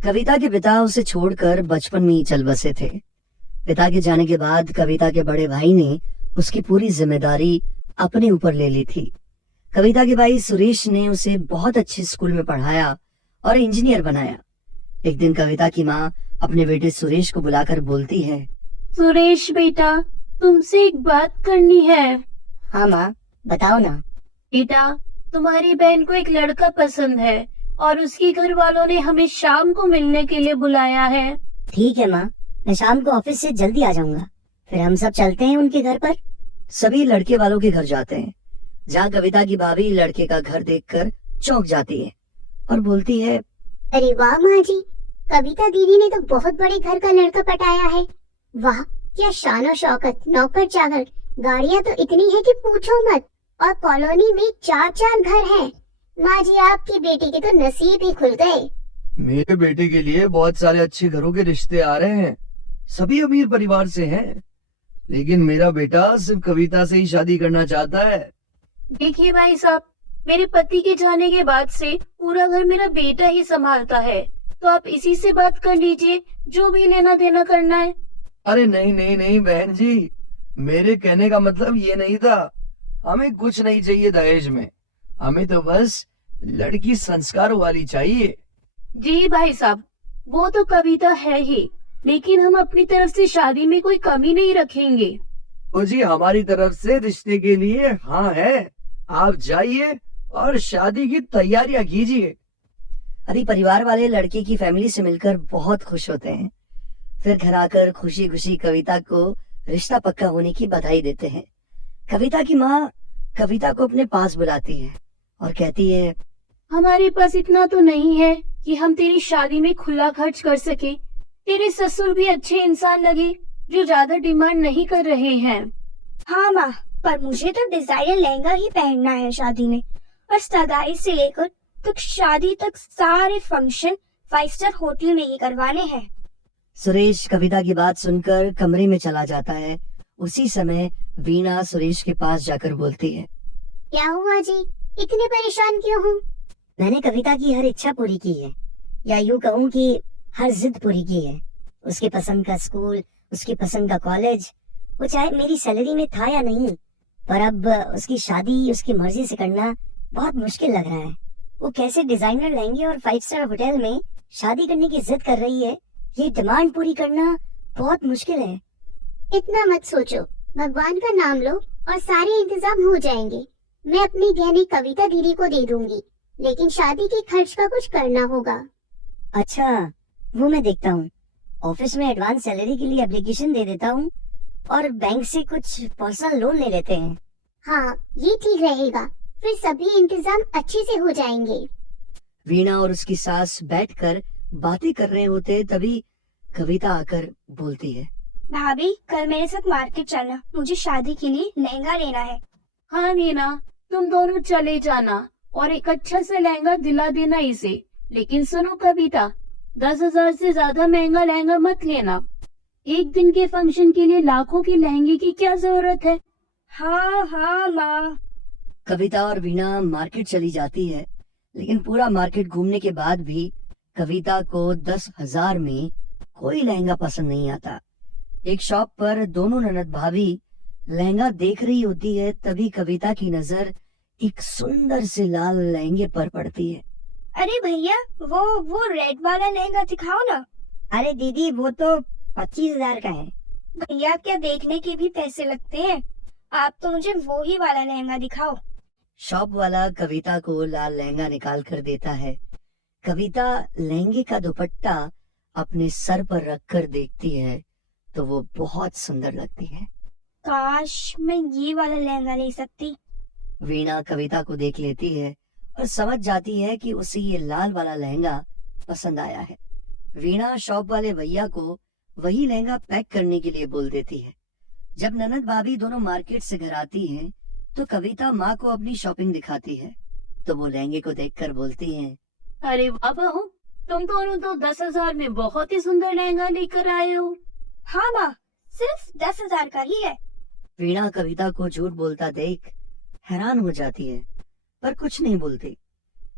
कविता के पिता उसे छोड़कर बचपन में ही चल बसे थे। पिता के जाने के बाद कविता के बड़े भाई ने उसकी पूरी जिम्मेदारी अपने ऊपर ले ली थी। कविता के भाई सुरेश ने उसे बहुत अच्छे स्कूल में पढ़ाया और इंजीनियर बनाया। एक दिन कविता की माँ अपने बेटे सुरेश को बुलाकर बोलती है, सुरेश बेटा, तुमसे एक बात करनी है। हाँ माँ, बताओ ना। बेटा, तुम्हारी बहन को एक लड़का पसंद है और उसके घर वालों ने हमें शाम को मिलने के लिए बुलाया है। ठीक है माँ, मैं शाम को ऑफिस से जल्दी आ जाऊंगा, फिर हम सब चलते हैं उनके घर पर। सभी लड़के वालों के घर जाते हैं, जहाँ कविता की भाभी लड़के का घर देखकर चौंक जाती है और बोलती है, अरे वाह माँ जी, कविता दीदी ने तो बहुत बड़े घर का लड़का पटाया है। वाह, क्या शान और शौकत, नौकर चाकर, गाड़ियाँ तो इतनी है कि पूछो मत, और कॉलोनी में 4-4 घर हैं। माँ जी, आपकी बेटी के तो नसीब ही खुल गए। मेरे बेटे के लिए बहुत सारे अच्छे घरों के रिश्ते आ रहे हैं, सभी अमीर परिवार से हैं, लेकिन मेरा बेटा सिर्फ कविता से ही शादी करना चाहता है। देखिए भाई साहब, मेरे पति के जाने के बाद से पूरा घर मेरा बेटा ही संभालता है, तो आप इसी से बात कर लीजिए, जो भी लेना देना करना है। अरे नहीं नहीं नहीं बहन जी, मेरे कहने का मतलब ये नहीं था। हमें कुछ नहीं चाहिए दहेज में, हमें तो बस लड़की संस्कार वाली चाहिए। जी भाई साहब, वो तो कविता है ही, लेकिन हम अपनी तरफ से शादी में कोई कमी नहीं रखेंगे। तो जी हमारी तरफ से रिश्ते के लिए हाँ है, आप जाइए और शादी की तैयारियां कीजिए। अभी परिवार वाले लड़के की फैमिली से मिलकर बहुत खुश होते हैं। फिर घर आकर खुशी खुशी कविता को रिश्ता पक्का होने की बधाई देते हैं। कविता की माँ कविता को अपने पास बुलाती है और कहती है, हमारे पास इतना तो नहीं है कि हम तेरी शादी में खुला खर्च कर सके। तेरे ससुर भी अच्छे इंसान लगे जो ज्यादा डिमांड नहीं कर रहे हैं। हाँ माँ, पर मुझे तो डिजाइनर लहंगा ही पहनना है शादी में, और सगाई से लेकर तक शादी तक सारे फंक्शन 5 स्टार होटल में ही करवाने हैं। सुरेश कविता की बात सुनकर कमरे में चला जाता है। उसी समय वीणा सुरेश के पास जाकर बोलती है, क्या हुआ जी, इतने परेशान क्यों हूँ? मैंने कविता की हर इच्छा पूरी की है, या यूँ कहूँ कि हर जिद पूरी की है। उसके पसंद का स्कूल, उसकी पसंद का कॉलेज, वो चाहे मेरी सैलरी में था या नहीं, पर अब उसकी शादी उसकी मर्जी से करना बहुत मुश्किल लग रहा है। वो कैसे डिजाइनर लहंगे और 5 स्टार होटल में शादी करने की जिद कर रही है, ये डिमांड पूरी करना बहुत मुश्किल है। इतना मत सोचो, भगवान का नाम लो और सारे इंतजाम हो जाएंगे। मैं अपनी गहने कविता दीदी को दे दूंगी, लेकिन शादी के खर्च का कुछ करना होगा। अच्छा, वो मैं देखता हूँ। ऑफिस में एडवांस सैलरी के लिए एप्लीकेशन दे देता हूँ और बैंक से कुछ पर्सनल लोन ले लेते हैं। हाँ, ये ठीक रहेगा, फिर सभी इंतजाम अच्छे से हो जाएंगे। वीणा और उसकी सास बैठकर बातें कर रहे होते, तभी कविता आकर बोलती है, भाभी, कल मेरे साथ मार्केट चलना, मुझे शादी के लिए लहंगा लेना है। हाँ नीना, तुम दोनों चले जाना और एक अच्छा सा लहंगा दिला देना इसे। लेकिन सुनो कविता, 10,000 से ज्यादा महंगा लहंगा मत लेना। एक दिन के फंक्शन के लिए लाखों के लहंगे की क्या जरूरत है। हाँ हाँ माँ। कविता और वीणा मार्केट चली जाती है, लेकिन पूरा मार्केट घूमने के बाद भी कविता को 10,000 में कोई लहंगा पसंद नहीं आता। एक शॉप पर दोनों ननद भाभी लहंगा देख रही होती है, तभी कविता की नजर एक सुंदर से लाल लहंगे पर पड़ती है। अरे भैया, वो रेड वाला लहंगा दिखाओ ना। अरे दीदी, वो तो 25,000 का है। भैया, क्या देखने के भी पैसे लगते हैं? आप तो मुझे वो ही वाला लहंगा दिखाओ। शॉप वाला कविता को लाल लहंगा निकाल कर देता है। कविता लहंगे का दुपट्टा अपने सर पर रखकर देखती है तो वो बहुत सुंदर लगती है। काश मैं ये वाला लहंगा ले सकती। वीणा कविता को देख लेती है और समझ जाती है कि उसे ये लाल वाला लहंगा पसंद आया है। वीणा शॉप वाले भैया को वही लहंगा पैक करने के लिए बोल देती है। जब ननद भाभी दोनों मार्केट से घर आती हैं, तो कविता माँ को अपनी शॉपिंग दिखाती है, तो वो लहंगे को देखकर बोलती हैं, अरे वाह बहू, तुम दोनों तो 10,000 में बहुत ही सुंदर लहंगा लेकर आए हो। हाँ माँ, सिर्फ 10,000 का ही है। वीणा कविता को झूठ बोलता देख हैरान हो जाती है, पर कुछ नहीं बोलती।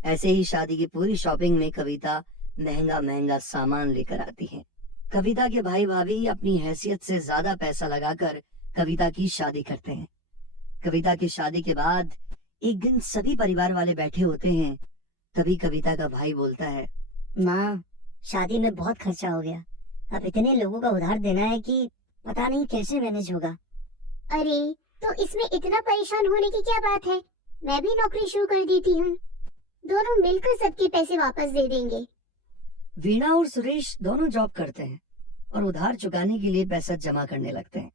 ऐसे ही शादी की पूरी शॉपिंग में कविता महंगा महंगा सामान लेकर आती हैं। कविता के भाई भाभी अपनी हैसियत से ज्यादा पैसा लगाकर कविता की शादी करते हैं। कविता की शादी के बाद एक दिन सभी परिवार वाले बैठे होते हैं। तभी कविता का भाई बोलता है, माँ, शादी में बहुत खर्चा हो गया। अब इतने लोगों का उधार देना है कि पता नहीं कैसे मैनेज होगा। अरे, तो इसमें इतना परेशान होने की क्या बात है? मैं भी नौकरी शुरू कर देती हूँ। दोनों मिलकर सबके पैसे वापस दे देंगे। वीणा और सुरेश दोनों जॉब करते हैं और उधार चुकाने के लिए पैसा जमा करने लगते हैं।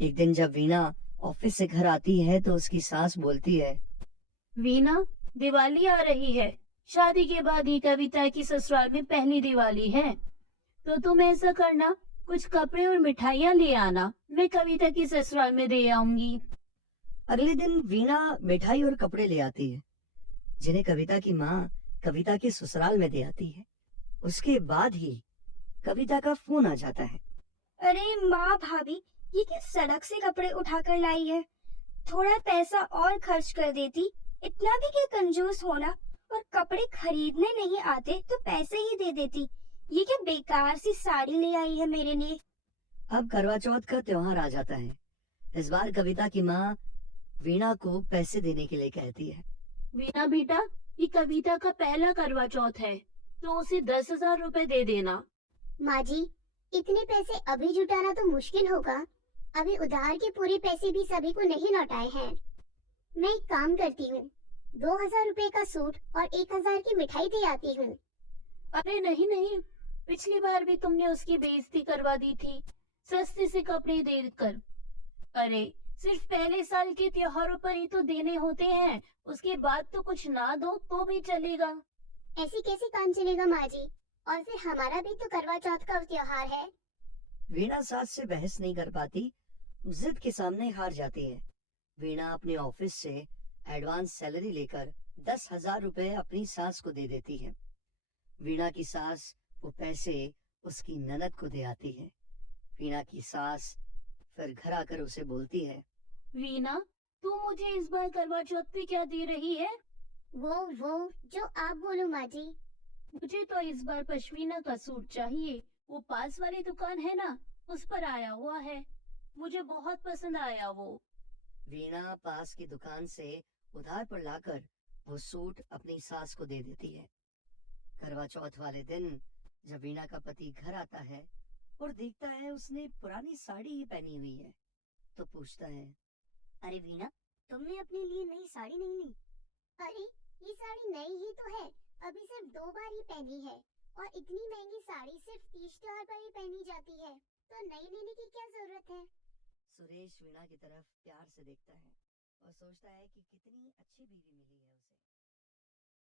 एक दिन जब वीणा ऑफिस से घर आती है तो उसकी सास बोलती है, वीणा, दिवाली आ रही है। शादी के बाद ही कविता की ससुराल में पहली दिवाली है, तो तुम ऐसा करना, कुछ कपड़े और मिठाइयाँ ले आना, मैं कविता की ससुराल में दे आऊंगी। अगले दिन वीणा मिठाई और कपड़े ले आती है, जिन्हें कविता की माँ कविता के ससुराल में दे आती है। उसके बाद ही कविता का फोन आ जाता है। अरे माँ भाभी, ये किस सड़क से कपड़े उठाकर लाई है? थोड़ा पैसा और खर्च कर देती, इतना भी क्या कंजूस होना। और कपड़े खरीदने नहीं आते तो पैसे ही दे देती। ये क्या बेकार सी साड़ी ले आई है मेरे लिए। अब करवा चौथ का त्योहार आ जाता है। इस बार कविता की माँ वीणा को पैसे देने के लिए कहती है। वीणा बेटा, ये कविता का पहला करवा चौथ है, तो उसे 10,000 रुपए दे देना। माँ जी, इतने पैसे अभी जुटाना तो मुश्किल होगा। अभी उधार के पूरे पैसे भी सभी को नहीं लौटाए हैं। मैं एक काम करती हूँ, 2,000 रुपए का सूट और 1,000 की मिठाई दे आती हूँ। अरे नहीं नहीं, पिछली बार भी तुमने उसकी बेइज्जती करवा दी थी सस्ते से कपड़े देकर। अरे सिर्फ पहले साल के त्योहारों पर ही तो देने होते हैं, उसके बाद तो कुछ ना दो तो भी चलेगा। ऐसे कैसे काम चलेगा माँ जी? और फिर हमारा भी तो करवा चौथ का त्योहार है। वीणा सास से बहस नहीं कर पाती, जिद के सामने हार जाती है। वीणा अपने ऑफिस से एडवांस सैलरी लेकर 10,000 रुपए अपनी सास को दे देती है। वीणा की सास वो पैसे उसकी ननद को दे आती है। वीणा की सास फिर घर आकर उसे बोलती है, वीणा, तू मुझे इस बार करवा चौथ पे क्या दे रही है? वो जो आप बोलो माँ जी। मुझे तो इस बार पश्मीना का सूट चाहिए। वो पास वाली दुकान है ना, उस पर आया हुआ है, मुझे बहुत पसंद आया वो। वीणा पास की दुकान से उधार पर लाकर वो सूट अपनी सास को दे देती है। करवा चौथ वाले दिन जब वीणा का पति घर आता है और देखता है उसने पुरानी साड़ी ही पहनी हुई है, तो पूछता है, अरे वीणा, तुमने अपने लिए नई साड़ी नहीं ली? अरे, ये साड़ी नई ही तो है, अभी सिर्फ 2 बार ही पहनी है। और इतनी महंगी साड़ी सिर्फ तीज त्योहार पर ही पहनी जाती है, तो नई लेने की क्या जरूरत है? सुरेश वीणा की तरफ प्यार से देखता है और सोचता है कि कितनी अच्छी बीवी मिली है उसे।